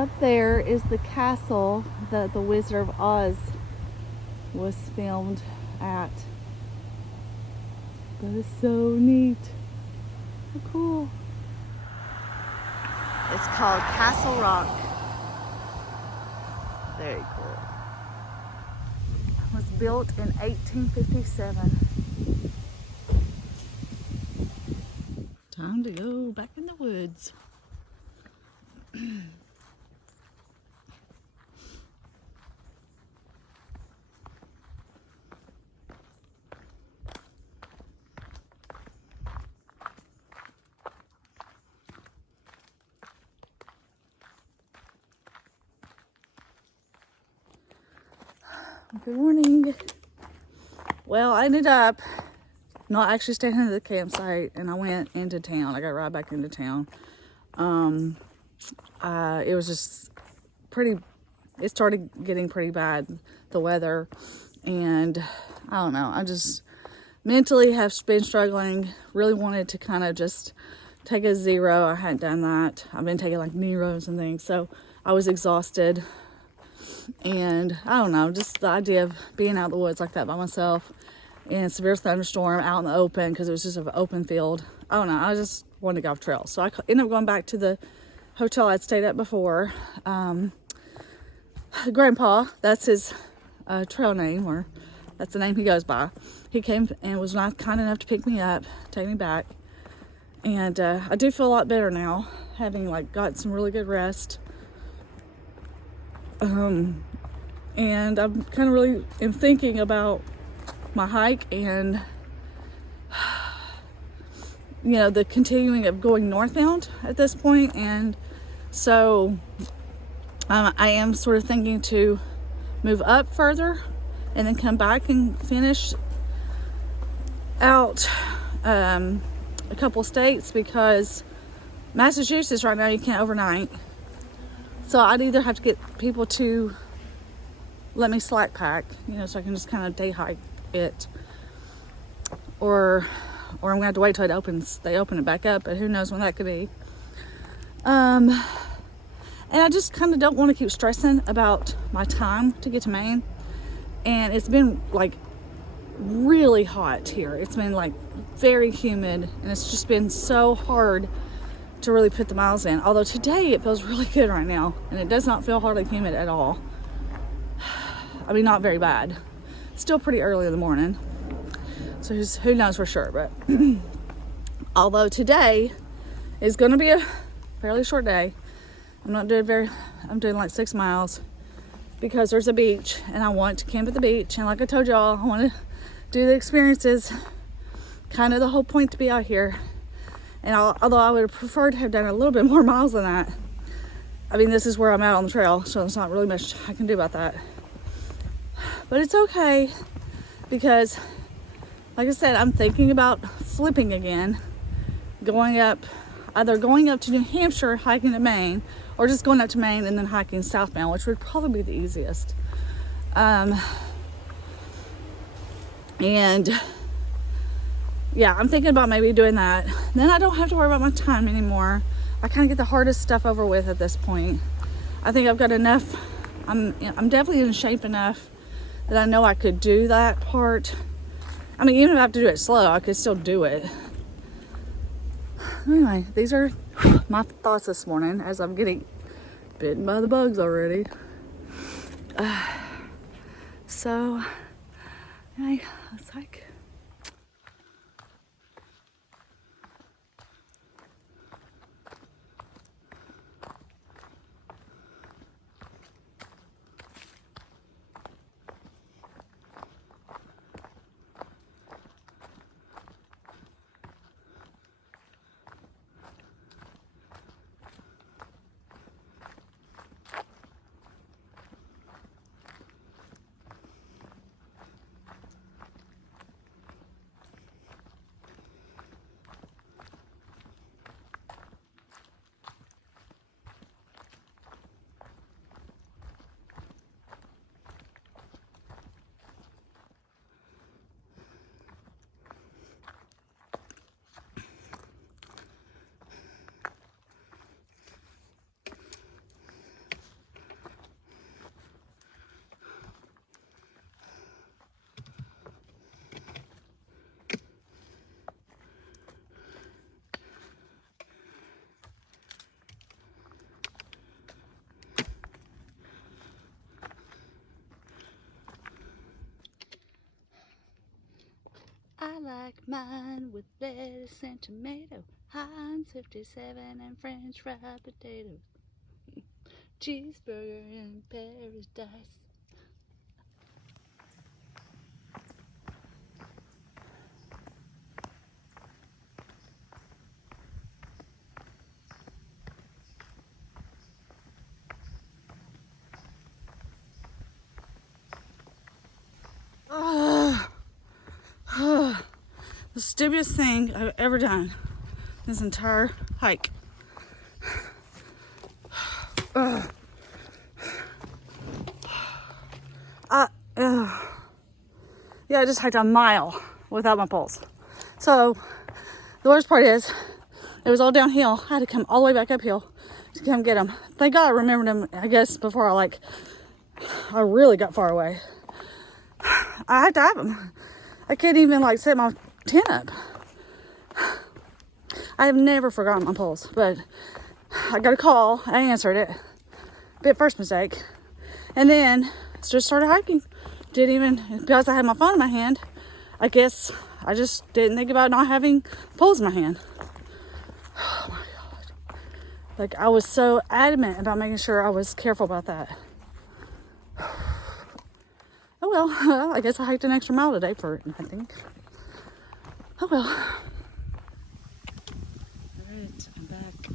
Up there is the castle that the Wizard of Oz was filmed at. That is so neat. How cool. It's called Castle Rock. Very cool. It was built in 1857. Time to go back in the woods. Good morning. Well, I ended up not actually staying at the campsite, and I went into town. I got right back into town. It was just it started getting pretty bad, the weather, and I don't know, I just mentally have been struggling. Really wanted to kind of just take a zero. I hadn't done that. I've been taking like Neros and things, so I was exhausted. And I don't know, just the idea of being out in the woods like that by myself in a severe thunderstorm out in the open, because it was just an open field. I don't know, I just wanted to go off trail. So I ended up going back to the hotel I'd stayed at before. Grandpa, that's his trail name, or that's the name he goes by. He came and was not kind enough to pick me up, take me back. And I do feel a lot better now, having like got some really good rest. And I'm kind of really am thinking about my hike and, you know, the continuing of going northbound at this point. And so I am sort of thinking to move up further and then come back and finish out a couple states, because Massachusetts right now you can't overnight. So I'd either have to get people to let me slack pack, you know, so I can just kind of day hike it, or I'm gonna have to wait till they open it back up, but who knows when that could be. And I just kind of don't want to keep stressing about my time to get to Maine. And it's been like really hot here. It's been like very humid, and it's just been so hard to really put the miles in. Although today it feels really good right now, and it does not feel hardly humid at all. I mean, not very bad. Still pretty early in the morning, so who knows for sure. But although today is going to be a fairly short day, I'm doing like 6 miles, because there's a beach and I want to camp at the beach. And like I told y'all, I want to do the experiences. Kind of the whole point to be out here. And although I would have preferred to have done a little bit more miles than that, I mean, this is where I'm at on the trail, so there's not really much I can do about that. But it's okay, because like I said, I'm thinking about flipping again, either going up to New Hampshire, hiking to Maine, or just going up to Maine and then hiking southbound, which would probably be the easiest. And yeah, I'm thinking about maybe doing that. Then I don't have to worry about my time anymore. I kind of get the hardest stuff over with at this point. I think I've got enough. I'm definitely in shape enough that I know I could do that part. I mean, even if I have to do it slow, I could still do it. Anyway, these are my thoughts this morning as I'm getting bitten by the bugs already. So, anyway, it's like... like mine with lettuce and tomato, Heinz 57 and French fried potatoes, cheeseburger in paradise. The stupidest thing I've ever done this entire hike. Yeah, I just hiked a mile without my poles. So the worst part is, it was all downhill. I had to come all the way back uphill to come get them. Thank God I remembered them, I guess, before I really got far away. I had to have them. I can't even set my tent up. I have never forgotten my poles, but I got a call. I answered it. Bit first mistake. And then just started hiking. Didn't even, because I had my phone in my hand, I guess I just didn't think about not having poles in my hand. Oh my God. I was so adamant about making sure I was careful about that. Oh well, I guess I hiked an extra mile today for it, I think. Oh well. Alright, I'm back.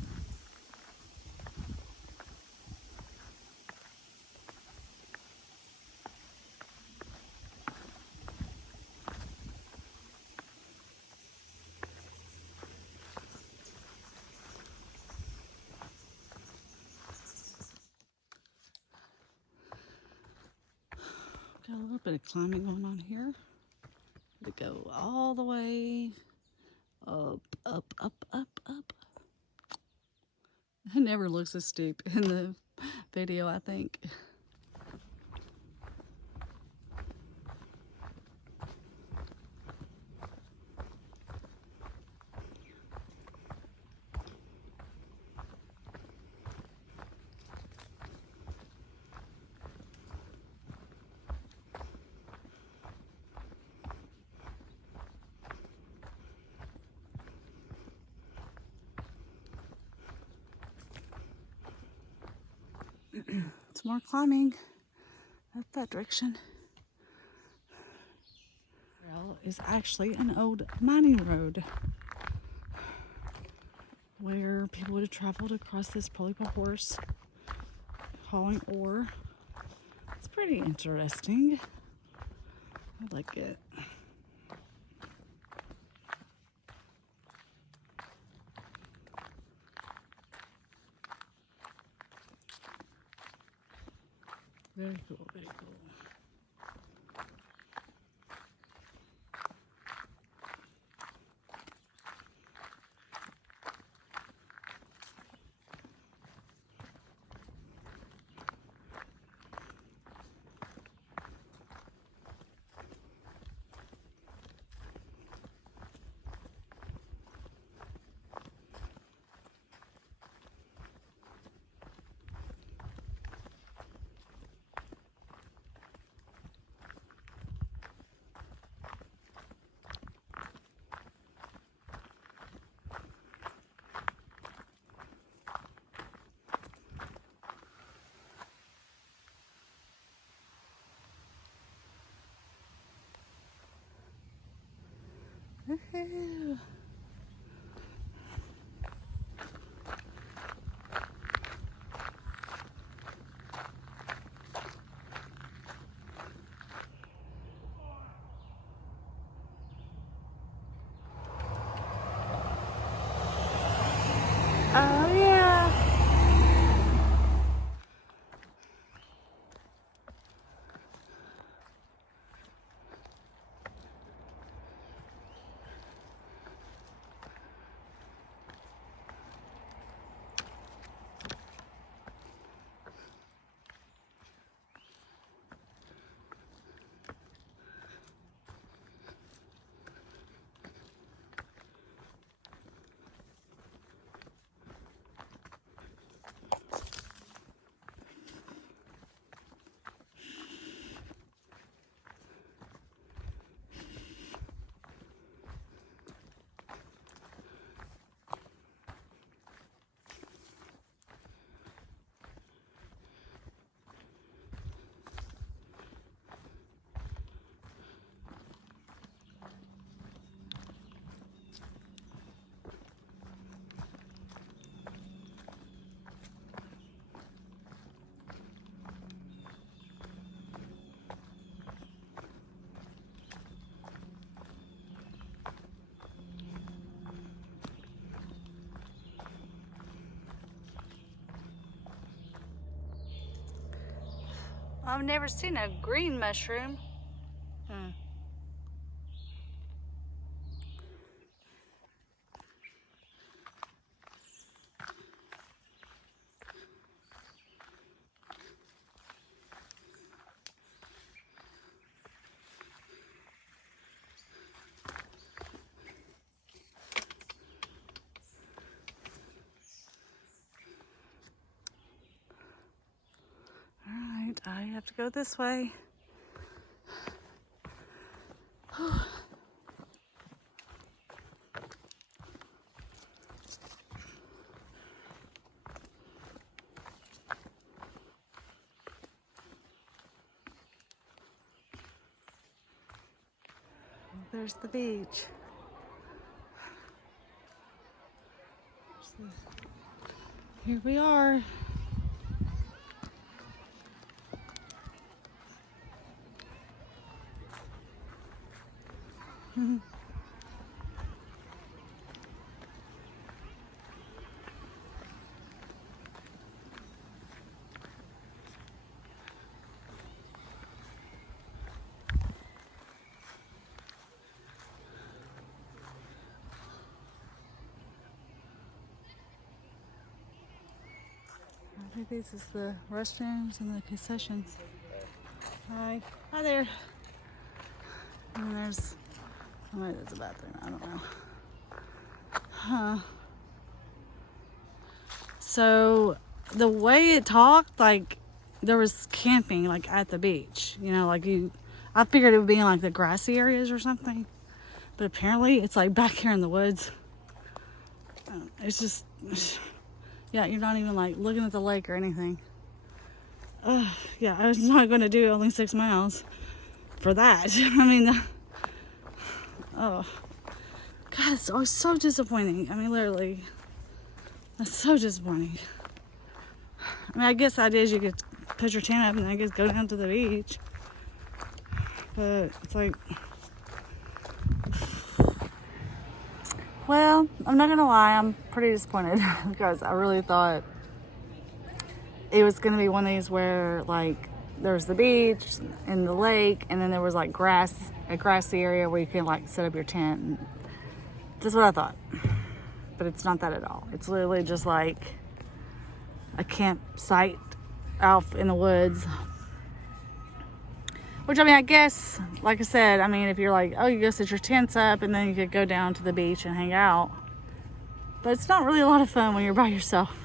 Got a little bit of climbing going on here. To go all the way up, up, up, up, up. It never looks as steep in the video, I think. It's more climbing up that direction. Trail is actually an old mining road where people would have traveled across this probably by horse, hauling ore. It's pretty interesting. I like it. Very cool, very cool. Woohoo! Oh yeah. I've never seen a green mushroom. Alright, I have to go this way. There's the beach. Here we are. I think this is the restrooms and the concessions. Hi. Hi there. And there's, oh, maybe there's a bathroom. I don't know. Huh. So the way it talked, like there was camping like at the beach. You know, like I figured it would be in like the grassy areas or something. But apparently it's like back here in the woods. It's just... Yeah, you're not even like looking at the lake or anything. Yeah, I was not going to do only 6 miles for that. I mean, oh, God, it's always so disappointing. I mean, literally, that's so disappointing. I mean, I guess the idea is you could put your tent up and I guess go down to the beach. But it's like, well, I'm not gonna lie, I'm pretty disappointed because I really thought it was gonna be one of these where like there's the beach and the lake and then there was like a grassy area where you can like set up your tent. That's what I thought. But it's not that at all. It's literally just like a campsite out in the woods. Which, I mean, I guess, like I said, I mean, if you're like, oh, you go set your tents up and then you could go down to the beach and hang out. But it's not really a lot of fun when you're by yourself.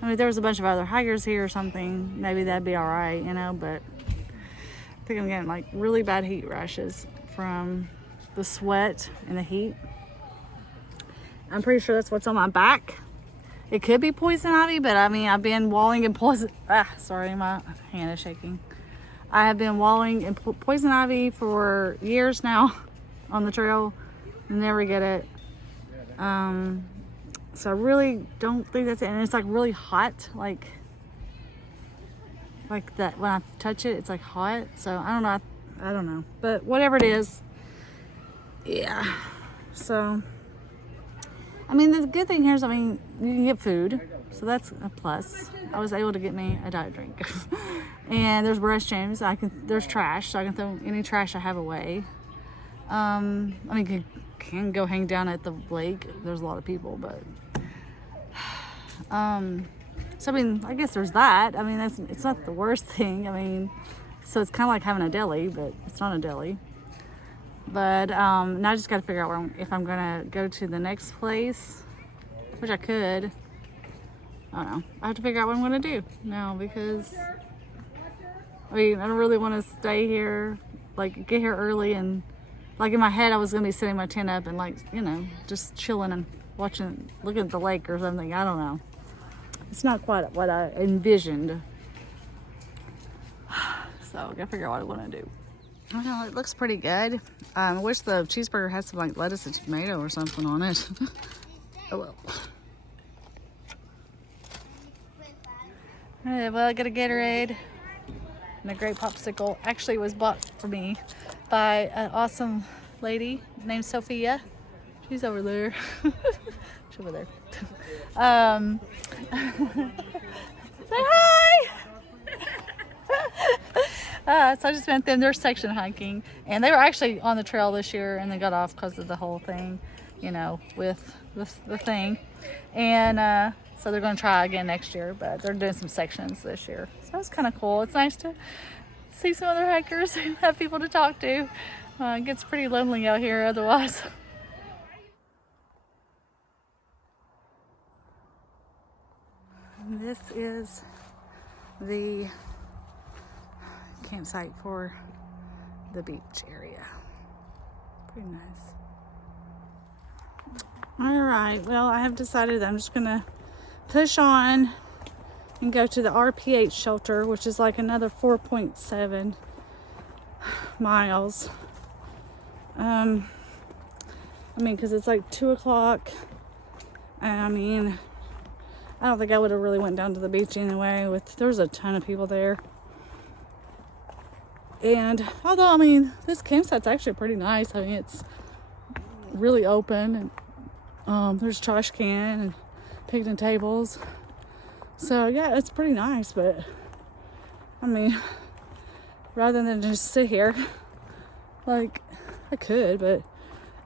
I mean, if there was a bunch of other hikers here or something, maybe that'd be all right, you know, but I think I'm getting like really bad heat rashes from the sweat and the heat. I'm pretty sure that's what's on my back. It could be poison ivy, but I mean, I've been walling in poison... sorry, my hand is shaking. I have been wallowing in poison ivy for years now on the trail. Never get it. So I really don't think that's it. And it's like really hot. Like that when I touch it, it's like hot. So I don't know. I don't know. But whatever it is. Yeah. So, I mean, the good thing here is, I mean, you can get food. So that's a plus. I was able to get me a diet drink. And there's restrooms. There's trash, so I can throw any trash I have away. I mean, you can go hang down at the lake. There's a lot of people, but so I mean, I guess there's that. I mean, it's not the worst thing. I mean, so it's kind of like having a deli, but it's not a deli. But now I just got to figure out if I'm gonna go to the next place, which I could. I don't know. I have to figure out what I'm gonna do now because. I mean, I don't really want to stay here, like get here early and like in my head I was going to be setting my tent up and like, you know, just chilling and looking at the lake or something. I don't know. It's not quite what I envisioned. So I got to figure out what I want to do. I don't know, it looks pretty good. I wish the cheeseburger had some like lettuce and tomato or something on it. Oh well. Well, I got a Gatorade. And a great popsicle. Actually, it was bought for me by an awesome lady named Sophia. She's over there. She's over there. Say hi! So I just went them. They're section hiking, and they were actually on the trail this year, and they got off because of the whole thing, you know, with the thing. And so they're going to try again next year, but they're doing some sections this year. So it's kind of cool. It's nice to see some other hikers and have people to talk to. It gets pretty lonely out here otherwise. This is the campsite for the beach area. Pretty nice. All right, well, I have decided I'm just gonna push on and go to the Rph Shelter, which is like another 4.7 miles. I mean, because it's like 2 o'clock. And I mean, I don't think I would have really went down to the beach anyway. There's a ton of people there. And although, I mean, this campsite's actually pretty nice. I mean, it's really open, and there's trash can and picnic tables. So yeah, it's pretty nice. But I mean, rather than just sit here, like I could, but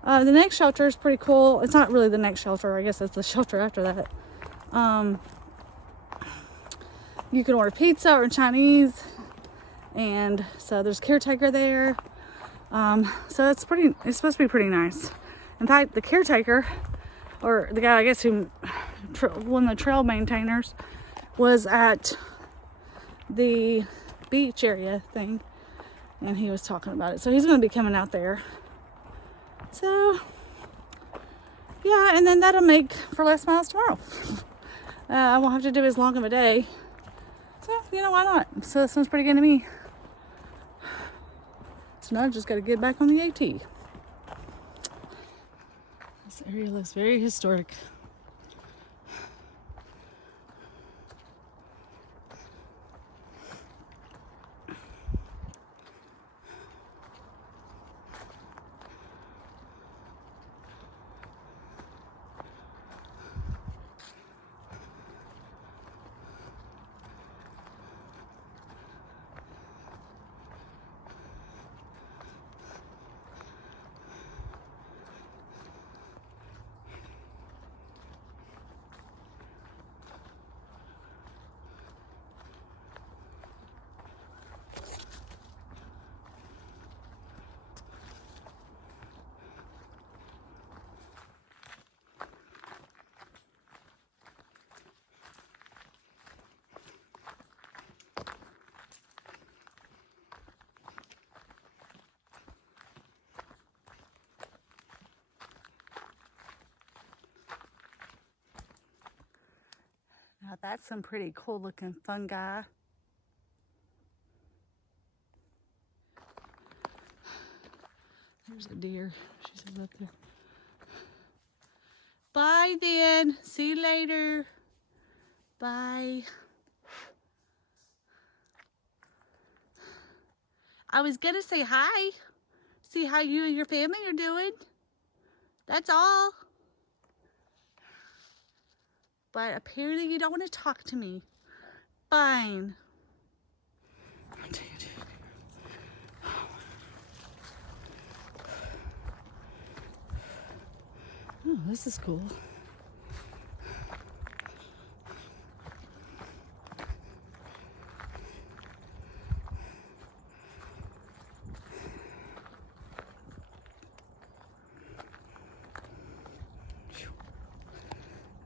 the next shelter is pretty cool. It's not really the next shelter. I guess it's the shelter after that. You can order pizza or Chinese, and so there's a caretaker there. So it's supposed to be pretty nice. In fact, the caretaker, or the guy I guess who one of the trail maintainers, was at the beach area thing, and he was talking about it. So he's going to be coming out there. So yeah, and then that'll make for less miles tomorrow. I won't have to do as long of a day. So, you know, why not? So that sounds pretty good to me. So now I just got to get back on the AT. This area looks very historic. Now that's some pretty cool looking fungi. There's a deer. She's up there. Bye then. See you later. Bye. I was gonna say hi. See how you and your family are doing. That's all. But apparently you don't want to talk to me. Fine. Oh, this is cool.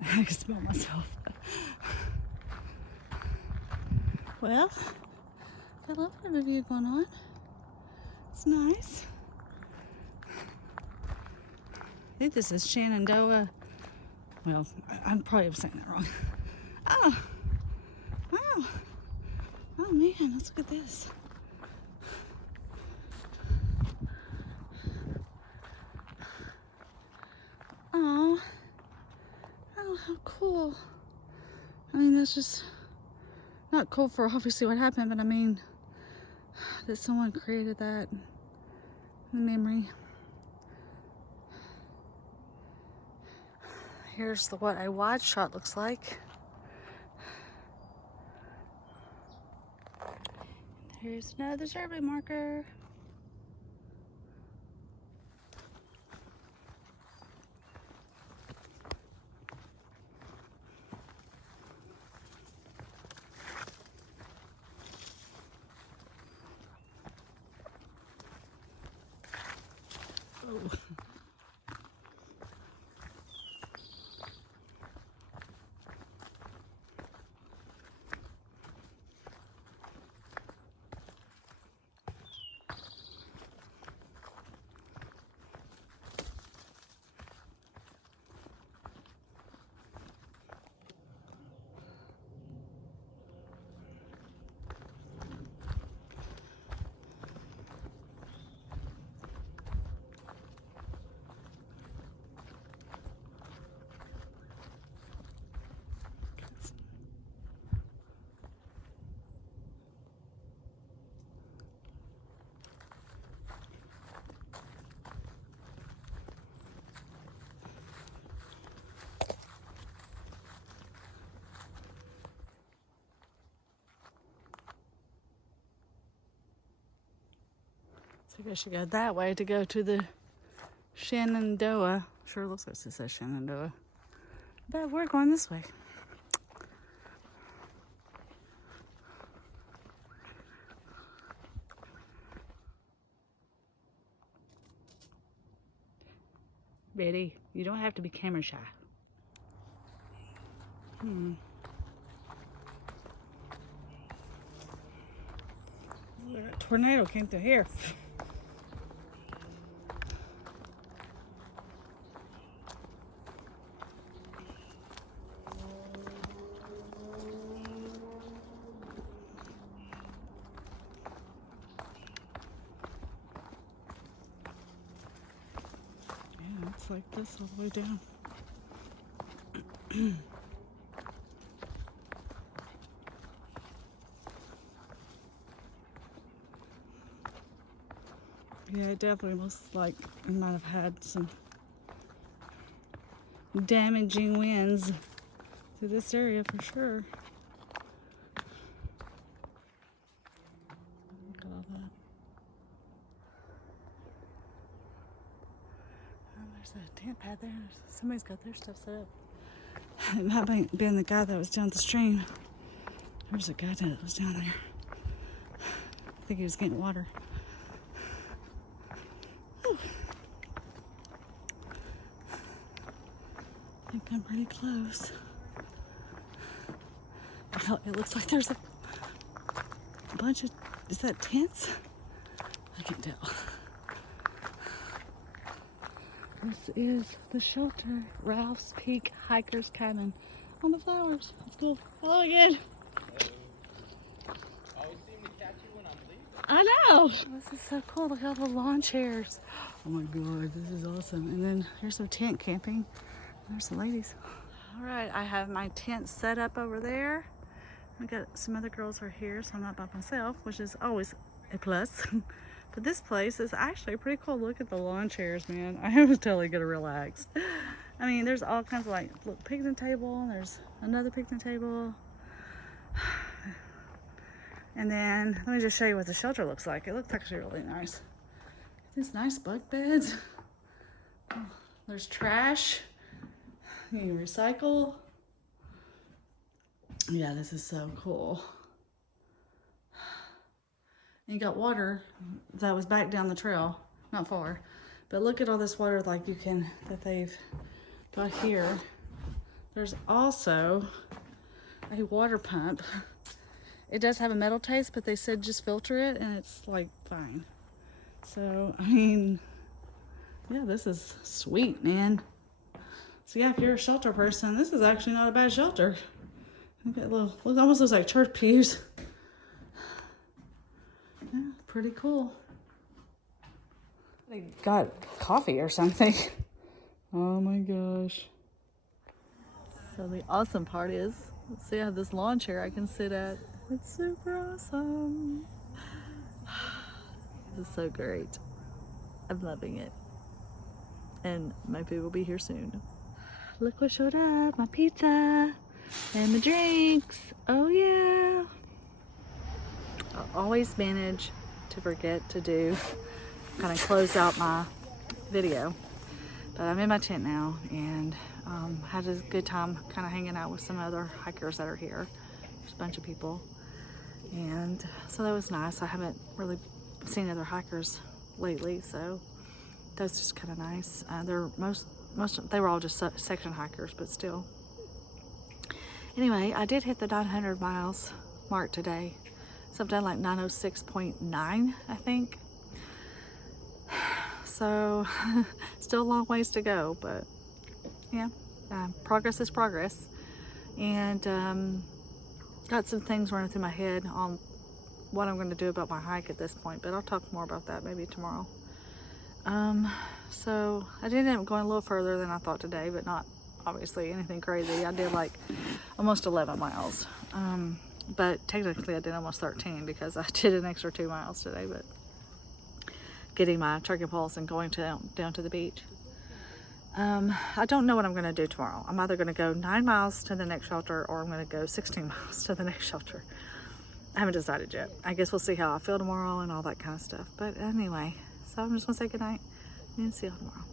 I can smell myself. Well, got a little bit of a view going on. It's nice. I think this is Shenandoah. Well, I'm probably saying that wrong. Oh, wow. Oh man, let's look at this. Oh, how cool. I mean, that's just not cool for obviously what happened, but I mean, that someone created that in memory. Here's what a wide shot looks like. Here's another survey marker. Oh. So I guess you go that way to go to the Shenandoah. Sure looks like it says Shenandoah. But we're going this way. Betty, you don't have to be camera shy. That tornado came through here. Yeah, it's like this all the way down. Yeah, it definitely looks like it might have had some damaging winds to this area for sure. Look at all that. Oh, there's a tent pad there. Somebody's got their stuff set up. It might have been the guy that was down the stream. There's a guy that was down there. I think he was getting water. Whew. I think I'm pretty close. It looks like there's a bunch of, is that tents? I can't tell. This is the shelter, Ralph's Peak Hiker's Cabin on the flowers. Let's go. Hello again. Always seem to catch you when I'm leaving. I know. This is so cool. Look at all the lawn chairs. Oh my God, this is awesome. And then here's some tent camping. There's the ladies. All right, I have my tent set up over there. I got some other girls are here, so I'm not by myself, which is always a plus. But this place is actually pretty cool. Look at the lawn chairs, man. I was totally gonna relax. I mean, there's all kinds of like, look, picnic table, and there's another picnic table. And then, let me just show you what the shelter looks like. It looks actually really nice. These nice bunk beds. Oh, there's trash. You can recycle. Yeah, this is so cool. And you got water that was back down the trail, not far. But look at all this water like you can, that they've got here. There's also a water pump. It does have a metal taste, but they said just filter it and it's like fine. So, I mean, yeah, this is sweet, man. So yeah, if you're a shelter person, this is actually not a bad shelter. Look at little, it almost looks like church pews. Yeah, pretty cool. They got coffee or something. Oh my gosh. So the awesome part is, let's see, I have this lawn chair I can sit at. It's super awesome. This is so great. I'm loving it. And my food will be here soon. Look what showed up, my pizza and my drinks. Oh yeah. I always manage to forget to do, kind of close out my video. But I'm in my tent now, and had a good time kind of hanging out with some other hikers that are here. There's a bunch of people, and so that was nice. I haven't really seen other hikers lately, so that's just kind of nice. They're they were all just section hikers, but still. Anyway, I did hit the 900 miles mark today, so I've done like 906.9, I think. So still a long ways to go, but yeah, progress is progress. And got some things running through my head on what I'm going to do about my hike at this point, but I'll talk more about that maybe tomorrow. So I did end up going a little further than I thought today, but not obviously anything crazy. I did like almost 11 miles, but technically I did almost 13 because I did an extra 2 miles today, but getting my trekking poles and going down to the beach. I don't know what I'm going to do tomorrow. I'm either going to go 9 miles to the next shelter, or I'm going to go 16 miles to the next shelter. I haven't decided yet. I guess we'll see how I feel tomorrow and all that kind of stuff. But anyway, so I'm just going to say goodnight and see you tomorrow.